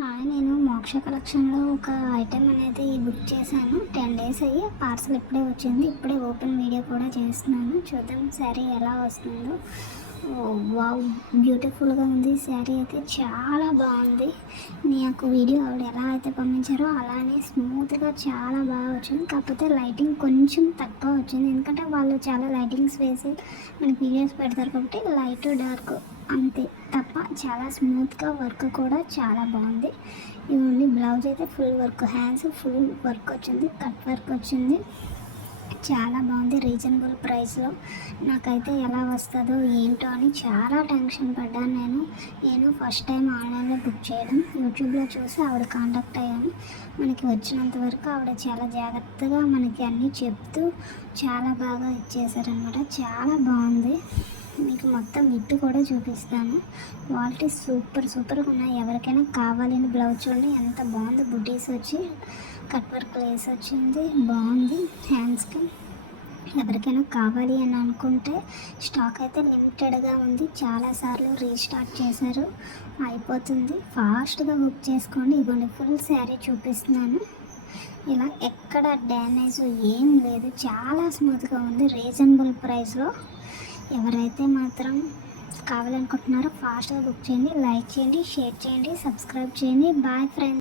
Hi నేను మోక్ష కలెక్షన్లో ఒక ఐటెం అనేది బుక్ చేశాను. టెన్ డేస్ అయ్యి పార్సల్ ఇప్పుడే వచ్చింది. ఇప్పుడే ఓపెన్ వీడియో కూడా చేస్తున్నాను. చూద్దాం శారీ ఎలా వస్తుందో. వావ్ బ్యూటిఫుల్గా ఉంది శారీ అయితే. చాలా బాగుంది. నాకు వీడియో ఆవిడ ఎలా అయితే పంపించారో అలానే స్మూత్గా చాలా బాగా వచ్చింది. కాకపోతే లైటింగ్ కొంచెం తక్కువ వచ్చింది. ఎందుకంటే వాళ్ళు చాలా లైటింగ్స్ వేసి మనకి వీడియోస్ పెడతారు కాబట్టి లైట్ డార్క్ అంతే తప్ప చాలా స్మూత్గా వర్క్ కూడా చాలా బాగుంది. ఇవన్నీ బ్లౌజ్ అయితే full work hands full work వచ్చింది కట్ వర్క్ వచ్చింది. చాలా బాగుంది రీజనబుల్ ప్రైస్లో నాకైతే ఎలా వస్తుందో ఏంటో అని చాలా టెన్షన్ పడ్డాను నేను. నేను ఫస్ట్ టైం ఆన్లైన్లో బుక్ చేయడం యూట్యూబ్లో చూసి ఆవిడ కాంటాక్ట్ అయ్యాను. మనకి వచ్చినంత వరకు ఆవిడ చాలా జాగ్రత్తగా మనకి అన్నీ చెప్తూ చాలా బాగా ఇచ్చేసారనమాట చాలా బాగుంది. మీకు మొత్తం ఇట్టు కూడా చూపిస్తాను. క్వాలిటీ సూపర్ సూపర్గా ఉన్నాయి. ఎవరికైనా కావాలని బ్లౌజ్ చూడండి. ఎంత బాగుంది. బుడ్డీస్ వచ్చి కట్ వర్క్ లేస్ వచ్చింది. బాగుంది. హ్యాండ్స్కి ఎవరికైనా కావాలి అని అనుకుంటే స్టాక్ అయితే లిమిటెడ్గా ఉంది. చాలాసార్లు రీస్టార్ట్ చేశారు. అయిపోతుంది. ఫాస్ట్గా బుక్ చేసుకోండి. ఇదిగోండి ఫుల్ శారీ చూపిస్తున్నాను. ఇలా ఎక్కడ డ్యామేజ్ ఏం లేదు. చాలా స్మూత్గా ఉంది. రీజనబుల్ ప్రైస్లో ఎవరైతే మాత్రం కావాలనుకుంటున్నారో ఫాస్ట్గా బుక్ చేయండి లైక్ చేయండి షేర్ చేయండి సబ్స్క్రైబ్ చేయండి. Bye friends.